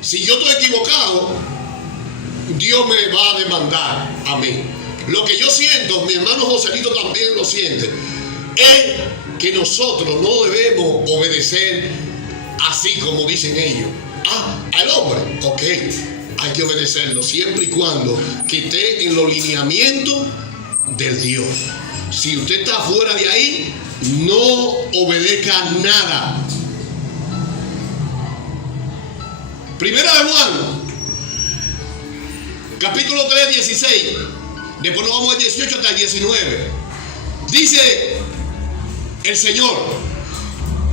Si yo estoy equivocado, Dios me va a demandar a mí. Lo que yo siento, mi hermano Joselito también lo siente, es que nosotros no debemos obedecer así como dicen ellos. Al hombre, ok, hay que obedecerlo siempre y cuando que esté en los lineamientos del Dios. Si usted está fuera de ahí, no obedezca nada. Primera de Juan, capítulo 3, 16. Después nos vamos al 18 hasta el 19. Dice el Señor: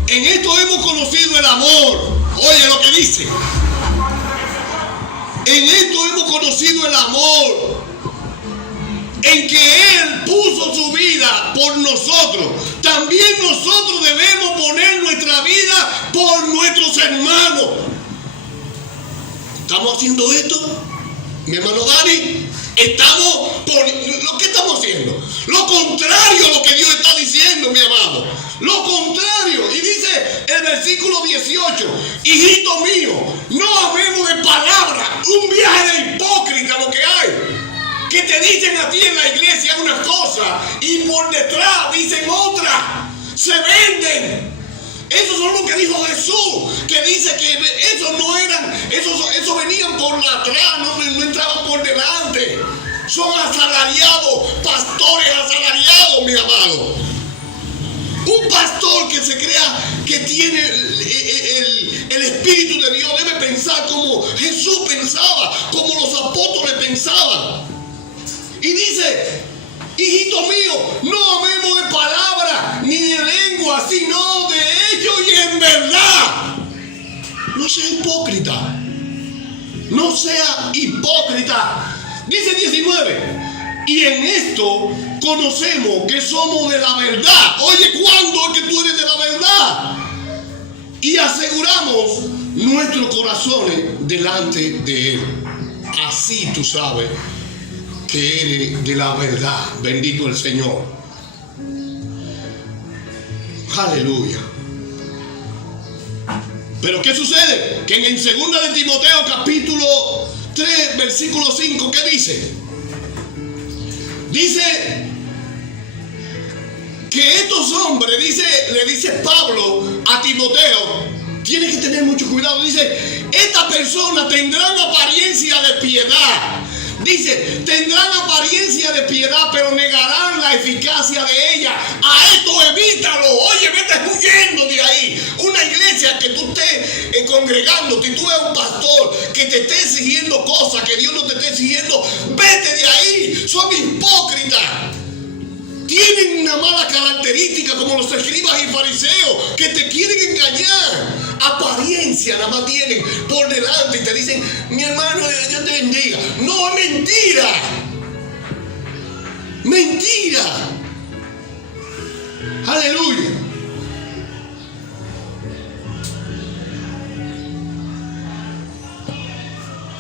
en esto hemos conocido el amor. Oye lo que dice. En esto hemos conocido el amor, en que Él puso su vida por nosotros. También nosotros debemos poner nuestra vida por nuestros hermanos. ¿Estamos haciendo esto, mi hermano Dani? ¿Lo que estamos haciendo? Lo contrario a lo que Dios está diciendo, mi amado. Lo contrario. Y dice el versículo 18: hijito mío, no hablemos de palabras. Un viaje de hipócrita lo que hay. Que te dicen a ti en la iglesia una cosa y por detrás dicen otra. Se venden. Esos son lo que dijo Jesús, que dice que esos no eran, esos venían por atrás, no entraban por delante. Son asalariados, pastores asalariados, mi amado. Un pastor que se crea que tiene el Espíritu de Dios debe pensar como Jesús pensaba, como los apóstoles pensaban. Y dice: hijito mío, no hablemos de palabras ni de lengua, sino de hecho y en verdad. No sea hipócrita. No sea hipócrita. Dice 19: y en esto conocemos que somos de la verdad. Oye, ¿cuándo es que tú eres de la verdad? Y aseguramos nuestros corazones delante de Él. Así tú sabes que eres de la verdad. Bendito el Señor. Aleluya. Pero ¿qué sucede? Que en 2 de Timoteo capítulo 3 versículo 5, ¿qué dice? Dice que estos hombres, le dice Pablo a Timoteo, tiene que tener mucho cuidado. Dice: estas personas tendrán apariencia de piedad. Dice: tendrán apariencia de piedad, pero negarán la eficacia de ella. A esto evítalo. Oye, vete huyendo de ahí. Una iglesia que tú estés congregándote y tú eres un pastor que te esté exigiendo cosas que Dios no te esté exigiendo, vete de ahí. Son hipócritas. Tienen una mala característica como los escribas y fariseos que te quieren engañar. Apariencia nada más tienen por delante y te dicen: mi hermano, Dios te bendiga. No, es mentira. Mentira. Aleluya.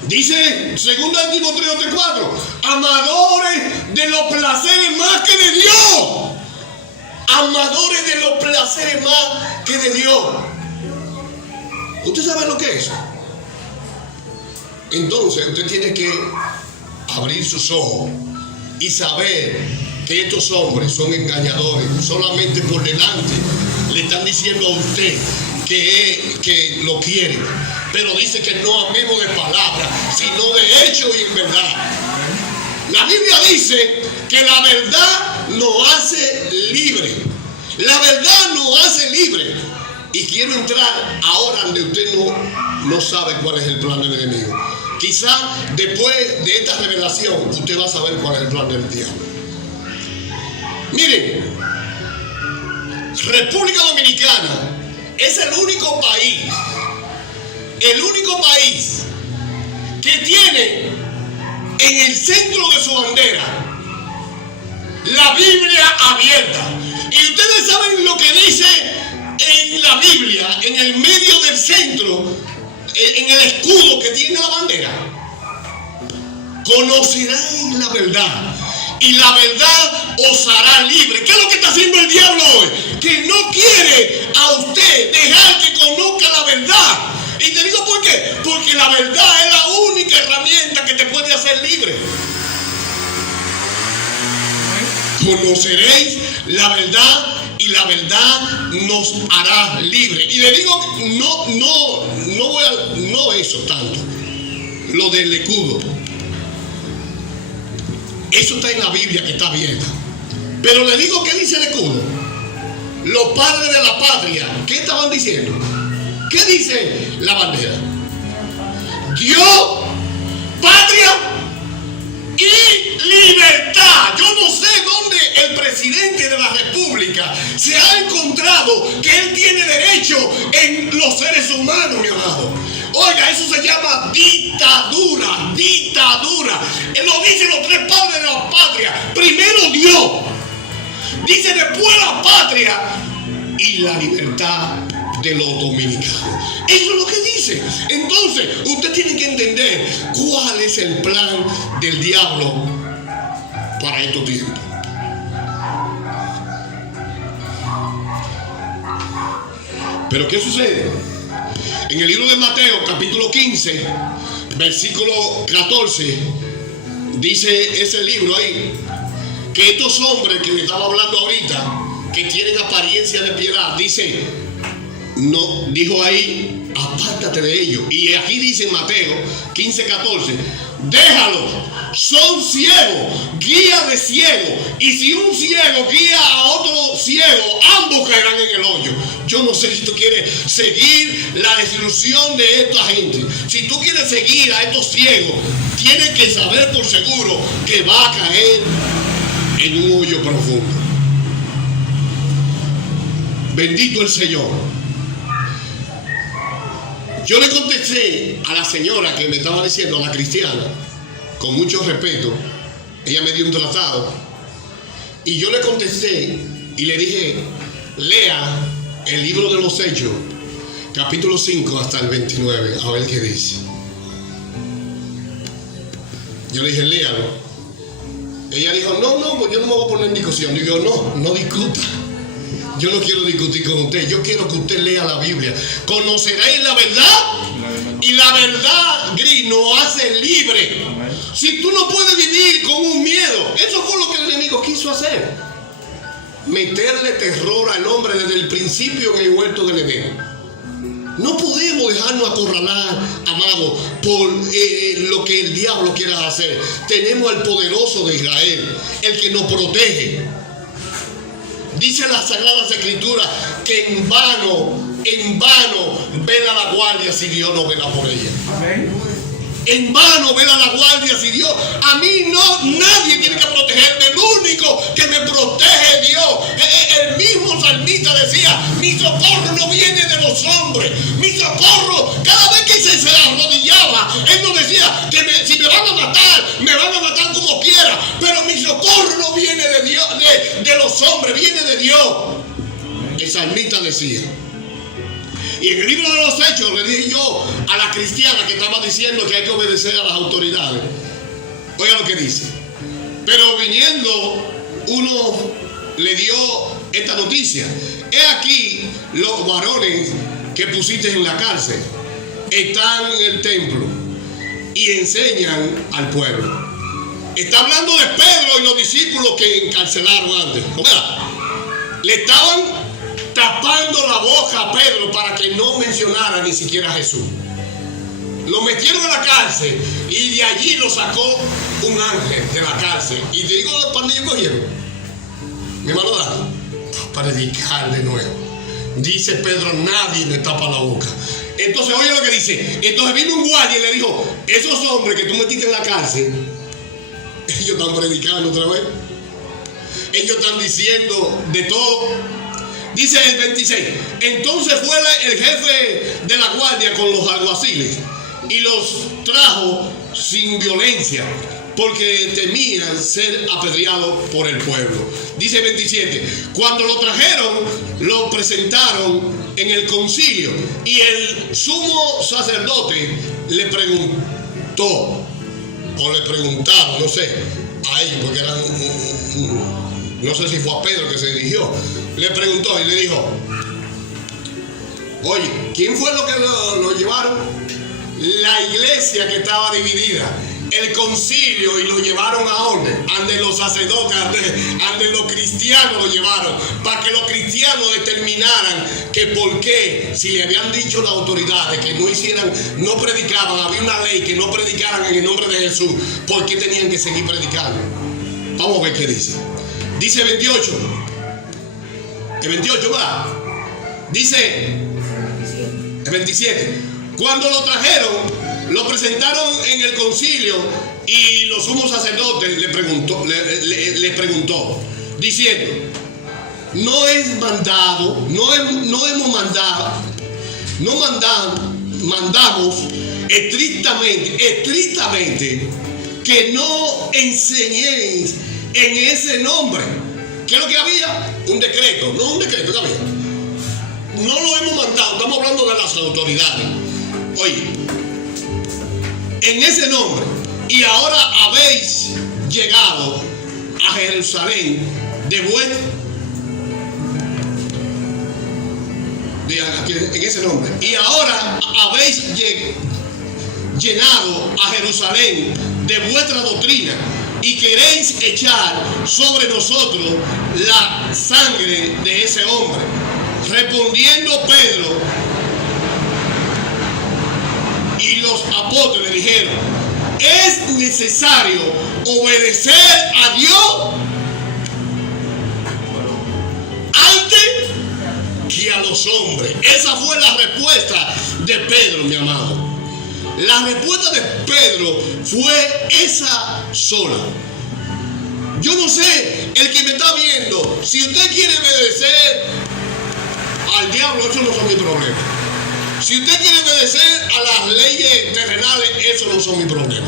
Dice 2 Timoteo 3:4: amadores de los placeres más que de Dios. Amadores de los placeres más que de Dios. ¿Usted sabe lo que es? Entonces usted tiene que abrir sus ojos y saber que estos hombres son engañadores. Solamente por delante le están diciendo a usted que lo quieren, pero dice que no amemos de palabras, sino de hecho y en verdad. La Biblia dice que la verdad nos hace libre. La verdad nos hace libre. Y quiero entrar ahora donde usted no sabe cuál es el plan del enemigo. Quizás después de esta revelación usted va a saber cuál es el plan del diablo. Miren, República Dominicana es el único país que tiene en el centro de su bandera la Biblia abierta. Y ustedes saben lo que dice en la Biblia, en el medio del centro, en el escudo que tiene la bandera: conocerán la verdad y la verdad os hará libre. ¿Qué es lo que está haciendo el diablo hoy? Que no quiere a usted dejar que conozca la verdad. Y te digo por qué. Porque la verdad conoceréis la verdad y la verdad nos hará libre. Y le digo, no eso tanto, lo del escudo. Eso está en la Biblia, que está abierta. Pero le digo, ¿qué dice el escudo? Los padres de la patria, ¿qué estaban diciendo? ¿Qué dice la bandera? Dios, patria y libertad. Yo no sé dónde el presidente de la República se ha encontrado que él tiene derecho en los seres humanos, mi amado. Oiga, eso se llama dictadura, dictadura. Lo dicen los tres padres de la patria. Primero Dios, dice después la patria y la libertad de los dominicanos. Eso es lo que dice. Entonces, usted tiene que entender cuál es el plan del diablo para estos tiempos. Pero ¿qué sucede? En el libro de Mateo, capítulo 15, versículo 14, dice ese libro ahí, que estos hombres que le estaba hablando ahorita, que tienen apariencia de piedad, dice, no, dijo ahí, apártate de ellos. Y aquí dice en Mateo 15, 14, déjalos, son ciegos, guía de ciego. Y si un ciego guía a otro ciego, ambos caerán en el hoyo. Yo no sé si tú quieres seguir la desilusión de esta gente. Si tú quieres seguir a estos ciegos, tienes que saber por seguro que va a caer en un hoyo profundo. Bendito el Señor. Yo le contesté a la señora que me estaba diciendo, a la cristiana, con mucho respeto. Ella me dio un tratado y yo le contesté y le dije, lea el libro de los Hechos, capítulo 5 hasta el 29, a ver qué dice. Yo le dije, léalo. Ella dijo, no, pues yo no me voy a poner en discusión. Digo, no discuta. Yo no quiero discutir con usted. Yo quiero que usted lea la Biblia. Conoceréis la verdad y la verdad, Gris, nos hace libre. Si tú no puedes vivir con un miedo, eso fue lo que el enemigo quiso hacer. Meterle terror al hombre desde el principio en el huerto del Edén. No podemos dejarnos acorralar, amado, por lo que el diablo quiera hacer. Tenemos al poderoso de Israel, el que nos protege. Dice las Sagradas Escrituras que en vano vela la guardia si Dios no vela por ella. Amén. En vano vela la guardia si Dios. A mí nadie tiene que protegerme. El único que me protege es Dios. El mismo salmista decía, mi socorro no viene de los hombres. Mi socorro, cada vez que se arrodillaba, él no decía que si me van a matar como quiera. Pero mi socorro no viene de Dios, de los hombres, viene de Dios. El salmista decía. Y en el libro de los Hechos le dije yo a la cristiana que estaba diciendo que hay que obedecer a las autoridades. Oiga lo que dice. Pero viniendo, uno le dio esta noticia. He aquí los varones que pusiste en la cárcel están en el templo y enseñan al pueblo. Está hablando de Pedro y los discípulos que encarcelaron antes. O sea, le estaban tapando la boca a Pedro para que no mencionara ni siquiera a Jesús. Lo metieron en la cárcel y de allí lo sacó un ángel de la cárcel. Y te digo, ¿para dónde ellos cogieron? Mi hermano Dani, para predicar de nuevo. Dice Pedro, nadie me tapa la boca. Entonces, oye lo que dice. Entonces vino un guardia y le dijo, esos hombres que tú metiste en la cárcel, ellos están predicando otra vez. Ellos están diciendo de todo. Dice el 26, entonces fue el jefe de la guardia con los alguaciles y los trajo sin violencia, porque temían ser apedreados por el pueblo. Dice el 27, cuando lo trajeron, lo presentaron en el concilio y el sumo sacerdote le preguntó, o le preguntaron, no sé, a ellos, porque eran no sé si fue a Pedro que se dirigió, le preguntó y le dijo, oye, ¿quién fue lo que lo llevaron? La iglesia que estaba dividida. el concilio y lo llevaron a orden, ante los sacerdotes, ante los cristianos lo llevaron, para que los cristianos determinaran que por qué, si le habían dicho las autoridades que no hicieran, no predicaban, había una ley que no predicaran en el nombre de Jesús, ¿por qué tenían que seguir predicando? Vamos a ver qué dice. Dice 28. El 28 va. Dice el 27. Cuando lo trajeron, lo presentaron en el concilio y los sumos sacerdotes le preguntó, diciendo: mandamos estrictamente que no enseñéis en ese nombre. ¿Qué es lo que había? Un decreto, no un decreto que había. No lo hemos mandado, estamos hablando de las autoridades. Oye, en ese nombre, y ahora habéis llegado a Jerusalén de vuelta. En ese nombre, y ahora habéis llenado a Jerusalén de vuestra doctrina y queréis echar sobre nosotros la sangre de ese hombre. Respondiendo Pedro y los apóstoles dijeron: es necesario obedecer a Dios antes que a los hombres. Esa fue la respuesta de Pedro, mi amado. La respuesta de Pedro fue esa sola. Yo no sé, el que me está viendo, si usted quiere obedecer al diablo, eso no son mi problema. Si usted quiere obedecer a las leyes terrenales, eso no son mi problema.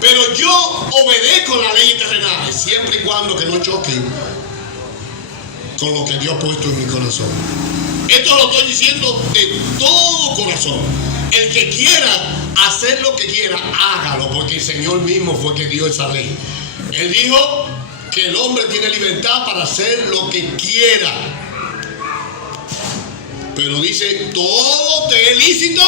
Pero yo obedezco las leyes terrenales siempre y cuando que no choquen con lo que Dios ha puesto en mi corazón. Esto lo estoy diciendo de todo corazón. El que quiera hacer lo que quiera, hágalo, porque el Señor mismo fue que dio esa ley. Él dijo que el hombre tiene libertad para hacer lo que quiera. Pero dice: todo te es lícito.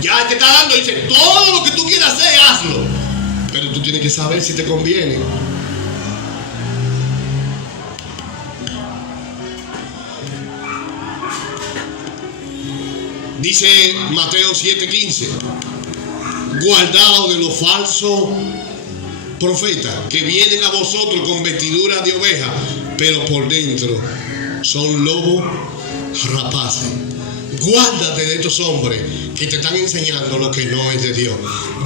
Ya te está dando, dice: todo lo que tú quieras hacer, hazlo. Pero tú tienes que saber si te conviene. Dice Mateo 7:15: guardaos de los falsos profetas que vienen a vosotros con vestiduras de oveja, pero por dentro son lobos rapaces. Guárdate de estos hombres que te están enseñando lo que no es de Dios.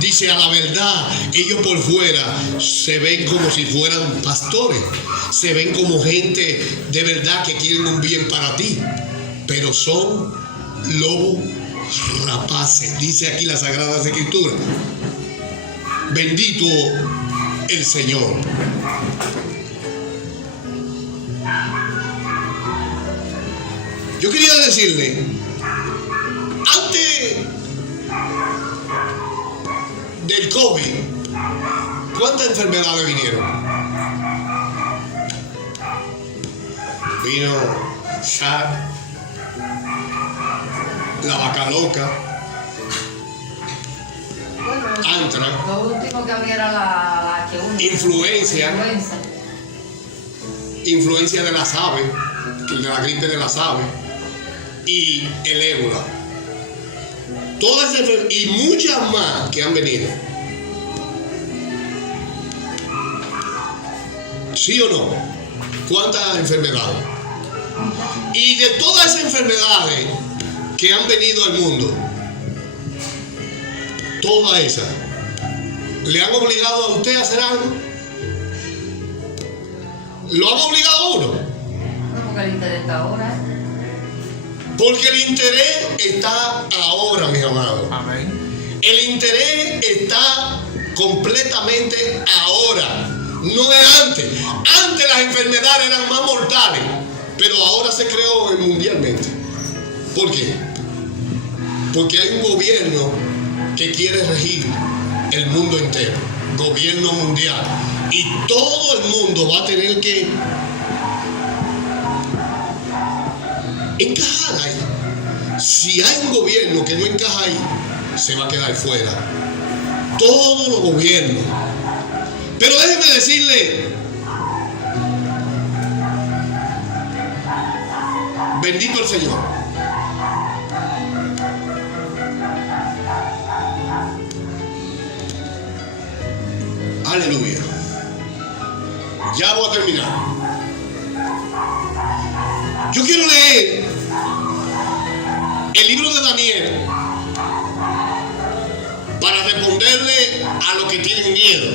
Dice: a la verdad, ellos por fuera se ven como si fueran pastores, se ven como gente de verdad que quieren un bien para ti, pero son lobos rapaces. Dice aquí la Sagrada Escritura. Bendito el Señor. Yo quería decirle, antes del COVID, ¿cuántas enfermedades vinieron? Vino SARS, la vaca loca, antrax, lo último que había era la influencia de las aves, de la gripe de las aves, y el ébola. Todas esas y muchas más que han venido. ¿Sí o no? ¿Cuántas enfermedades? Y de todas esas enfermedades que han venido al mundo, todas esas, ¿le han obligado a usted a hacer algo? ¿Lo han obligado a uno? Porque el interés está ahora. Porque el interés está ahora, mis amados. Amén. El interés está completamente ahora. No es antes. Antes las enfermedades eran más mortales, pero ahora se creó mundialmente. ¿Por qué? Porque hay un gobierno que quiere regir el mundo entero. Gobierno mundial. Y todo el mundo va a tener que encajar ahí. Si hay un gobierno que no encaja ahí, se va a quedar fuera. todos los gobiernos. Pero déjeme decirle, bendito el Señor. Aleluya. Ya voy a terminar. Yo quiero leer el libro de Daniel para responderle a los que tienen miedo,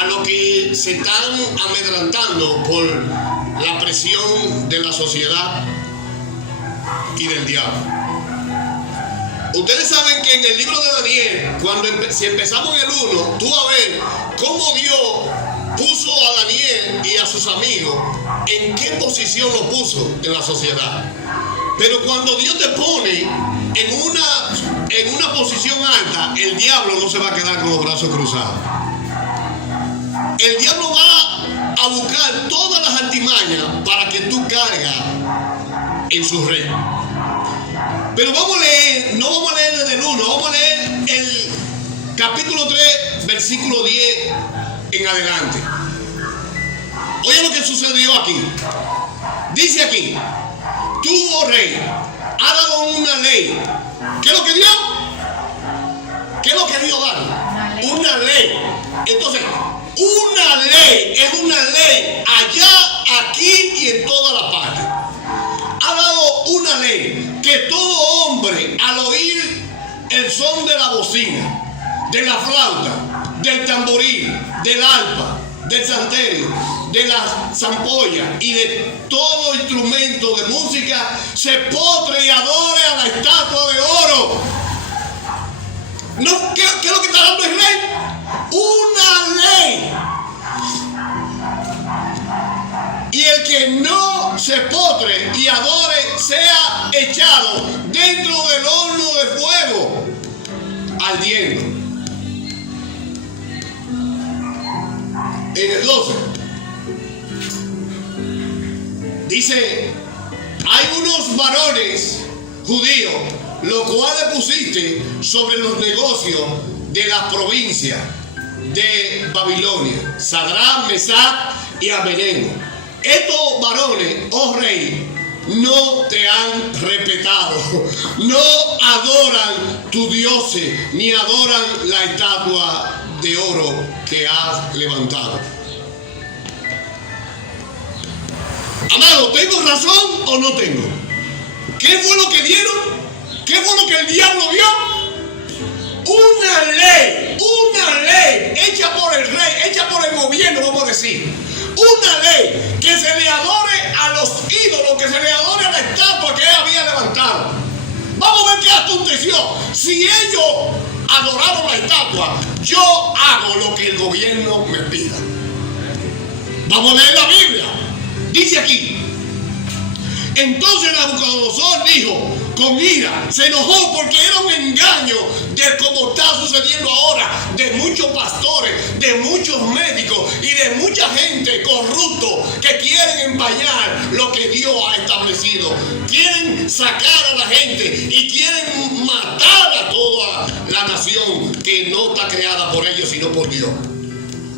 a los que se están amedrantando por la presión de la sociedad y del diablo. Ustedes saben que en el libro de Daniel, si empezamos en el 1, tú vas a ver cómo Dios puso a Daniel y a sus amigos, en qué posición lo puso en la sociedad. Pero cuando Dios te pone en una posición alta, el diablo no se va a quedar con los brazos cruzados. El diablo va a buscar todas las artimañas para que tú caigas en su red. Pero vamos a leer, no vamos a leer desde el 1, vamos a leer el capítulo 3, versículo 10 en adelante. Oye lo que sucedió aquí. Dice aquí: tú, oh rey, has dado una ley. ¿Qué es lo que dio? ¿Qué es lo que dio dar? Una ley. Entonces, una ley es una ley allá, aquí y en toda la parte. Ha dado una ley que todo hombre, al oír el son de la bocina, de la flauta, del tamboril, del arpa, del salterio, de la zampolla y de todo instrumento de música, se postre y adore a la estatua de oro. ¿No? ¿Qué es lo que está dando el rey? Una ley. Y el que no se postre y adore sea echado dentro del horno de fuego ardiendo. En el 12 dice: hay unos varones judíos, los cuales pusiste sobre los negocios de la provincia de Babilonia, Sadrach, Mesach y Abednego. Estos varones, oh rey, no te han respetado, no adoran tus dioses, ni adoran la estatua de oro que has levantado. Amado, ¿tengo razón o no tengo? ¿Qué fue lo que dieron? ¿Qué fue lo que el diablo vio? Una ley hecha por el rey, hecha por el gobierno, vamos a decir. Una ley que se le adore a los ídolos, que se le adore a la estatua que él había levantado. Vamos a ver qué aconteció. Si ellos adoraron la estatua, yo hago lo que el gobierno me pida. Vamos a leer la Biblia. Dice aquí: entonces Nabucodonosor dijo con ira, se enojó porque era un engaño de como está sucediendo ahora, de muchos pastores, de muchos médicos y de mucha gente corrupto que quieren empañar lo que Dios ha establecido. Quieren sacar a la gente y quieren matar a toda la nación que no está creada por ellos sino por Dios.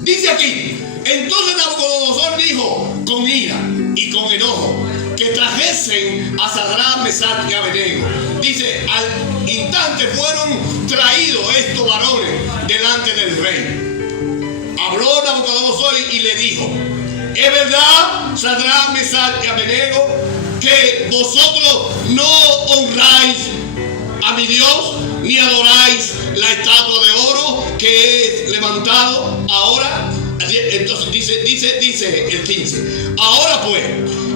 Dice aquí: entonces Nabucodonosor dijo con ira y con enojo que trajesen a Sadrach, Mesach y Abednego. Dice: al instante fueron traídos estos varones delante del rey. Habló Nabucodonosor y le dijo: ¿es verdad, Sadrach, Mesach y Abednego, que vosotros no honráis a mi Dios, ni adoráis la estatua de oro que he levantado ahora? Entonces dice el 15: ahora pues,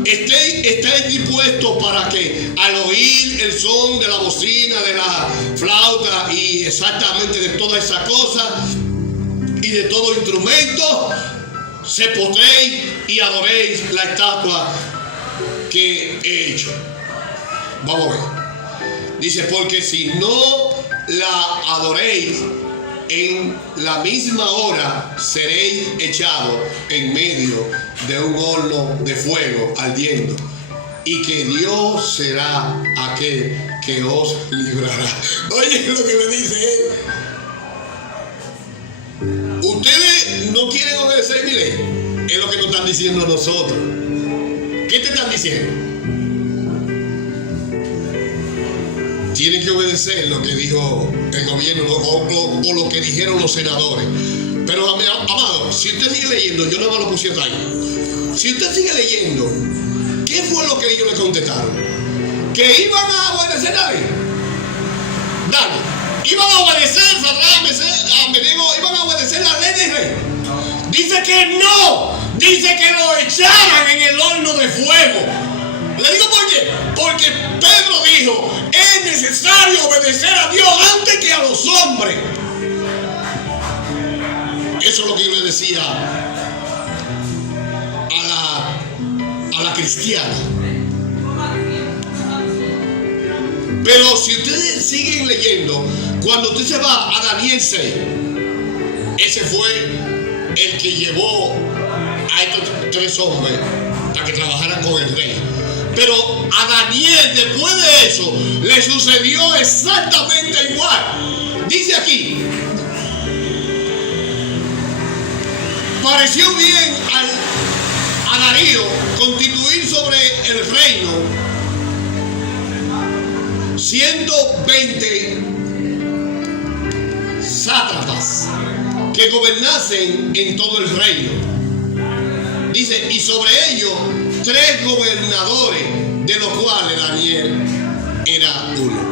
estéis dispuestos para que al oír el son de la bocina, de la flauta y exactamente de todas esas cosas y de todo instrumento, se postréis y adoréis la estatua que he hecho. Vamos a ver. Dice: porque si no la adoréis, en la misma hora seréis echados en medio de un horno de fuego ardiendo, y que Dios será aquel que os librará. Oye lo que le dice él. Ustedes no quieren obedecer mi ley. Es lo que nos están diciendo a nosotros. ¿Qué te están diciendo? Tienen que obedecer lo que dijo el gobierno o lo que dijeron los senadores. Pero, amado, si usted sigue leyendo, yo no me lo puse ahí. Si usted sigue leyendo, ¿qué fue lo que ellos le contestaron? Que iban a obedecer a la ley. Dale. Iban a obedecer, iban a obedecer la ley del rey. Dice que no. Dice que lo echaran en el horno de fuego. Le digo por qué. Porque Pedro dijo, es necesario obedecer a Dios antes que a los hombres. Eso es lo que yo le decía a la cristiana. Pero si ustedes siguen leyendo, cuando usted se va a Daniel 6, ese fue el que llevó a estos 3 hombres a que trabajaran con el rey. Pero a Daniel, después de eso, le sucedió exactamente igual. Dice aquí, pareció bien a Darío constituir sobre el reino 120 sátrapas que gobernasen en todo el reino. Dice, y sobre ellos 3 gobernadores, de los cuales Daniel era uno.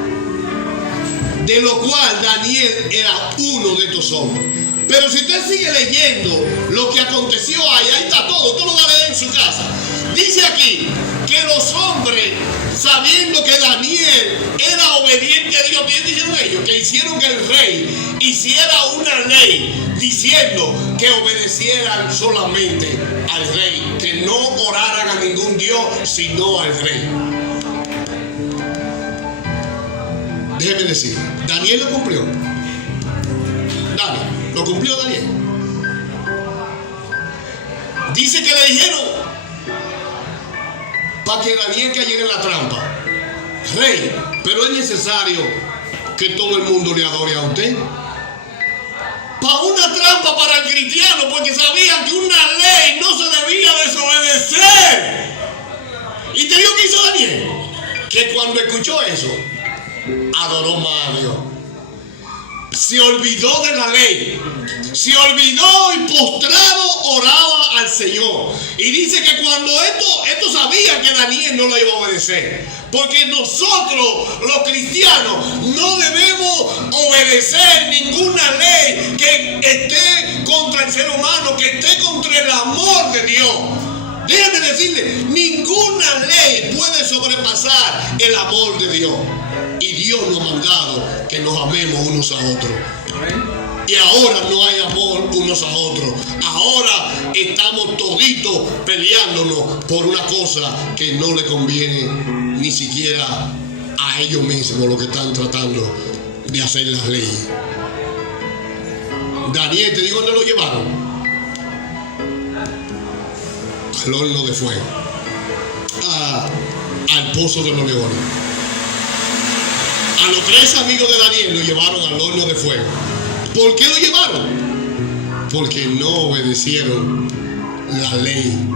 De lo cual Daniel era uno de estos hombres. Pero si usted sigue leyendo lo que aconteció ahí está todo, usted lo va a leer en su casa. Dice aquí que los hombres, sabiendo que Daniel era obediente a Dios, bien dicen ellos, que hicieron que el rey hiciera una ley diciendo que obedecieran solamente al rey, que no oraran a ningún Dios sino al rey. Déjeme decir, Daniel lo cumplió. Daniel, ¿lo cumplió Daniel? Dice que le dijeron para que Daniel cayera en la trampa. Rey, pero es necesario que todo el mundo le adore a usted. Para una trampa para el cristiano, porque sabían que una ley no se debía desobedecer. ¿Y te digo qué hizo Daniel? Que cuando escuchó eso, adoró más a Dios. Se olvidó de la ley, se olvidó y postrado oraba al Señor. Y dice que cuando esto sabía que Daniel no lo iba a obedecer, porque nosotros los cristianos no debemos obedecer ninguna ley que esté contra el ser humano, que esté contra el amor de Dios. Déjame decirle, ninguna ley puede sobrepasar el amor de Dios. Y Dios nos ha mandado que nos amemos unos a otros. Y ahora no hay amor unos a otros. Ahora estamos toditos peleándonos por una cosa que no le conviene ni siquiera a ellos mismos, lo que están tratando de hacer las leyes. Daniel, te digo dónde lo llevaron. Al horno de fuego. Al pozo de los leones. A los 3 amigos de Daniel lo llevaron al horno de fuego. ¿Por qué lo llevaron? Porque no obedecieron la ley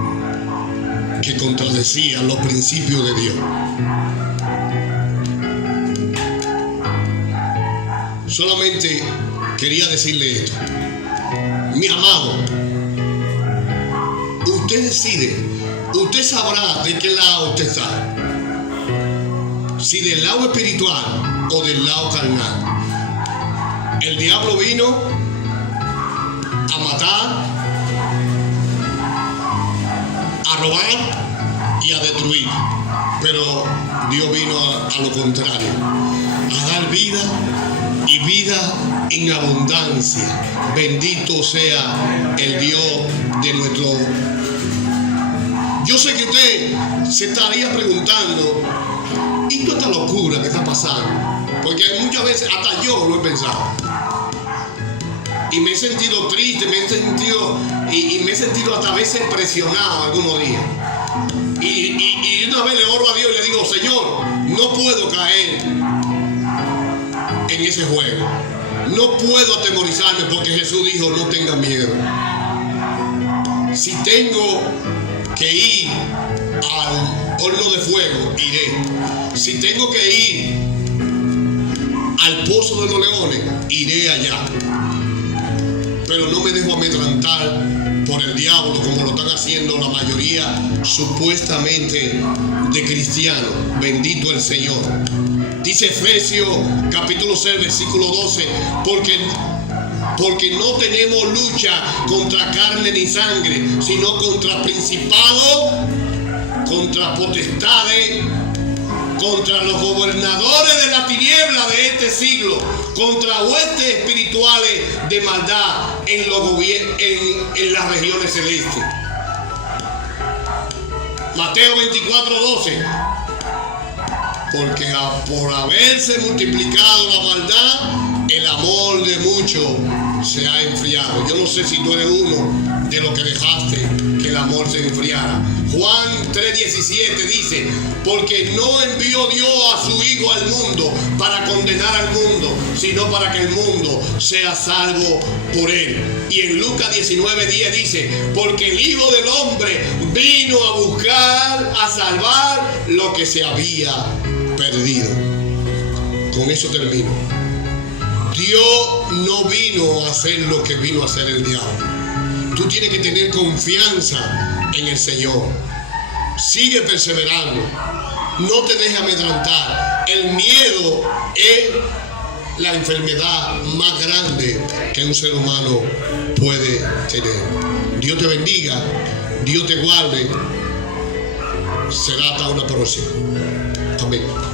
que contradecía los principios de Dios. Solamente quería decirle esto. Mi amado, usted decide, usted sabrá de qué lado usted está. Si del lado espiritual o del lado carnal. El diablo vino a matar, a robar y a destruir. Pero Dios vino a lo contrario, a dar vida y vida en abundancia. Bendito sea el Dios de nuestro. Yo sé que usted se estaría preguntando, ¿y toda esta locura que está pasando? Porque muchas veces hasta yo lo he pensado. Y me he sentido triste, me he sentido hasta a veces presionado algunos días. Y una vez le oro a Dios y le digo, Señor, no puedo caer en ese juego. No puedo atemorizarme porque Jesús dijo, no tengan miedo. Si tengo que ir al horno de fuego, iré. Si tengo que ir al pozo de los leones, iré allá. Pero no me dejo amedrentar por el diablo como lo están haciendo la mayoría supuestamente de cristianos. Bendito el Señor. Dice Efesios capítulo 6 versículo 12, porque no tenemos lucha contra carne ni sangre, sino contra principados, contra potestades, contra los gobernadores de la tiniebla de este siglo, contra huestes espirituales de maldad en las regiones celestes. Mateo 24:12. Porque por haberse multiplicado la maldad, el amor de muchos se ha enfriado. Yo no sé si tú eres uno de los que dejaste que el amor se enfriara. Juan 3:17 dice, porque no envió Dios a su Hijo al mundo para condenar al mundo, sino para que el mundo sea salvo por él. Y en Lucas 19:10 dice, porque el Hijo del Hombre vino a buscar, a salvar lo que se había perdido. Con eso termino. Dios no vino a hacer lo que vino a hacer el diablo. Tú tienes que tener confianza en el Señor. Sigue perseverando. No te dejes amedrentar. El miedo es la enfermedad más grande que un ser humano puede tener. Dios te bendiga. Dios te guarde. Será hasta una próxima. Amén.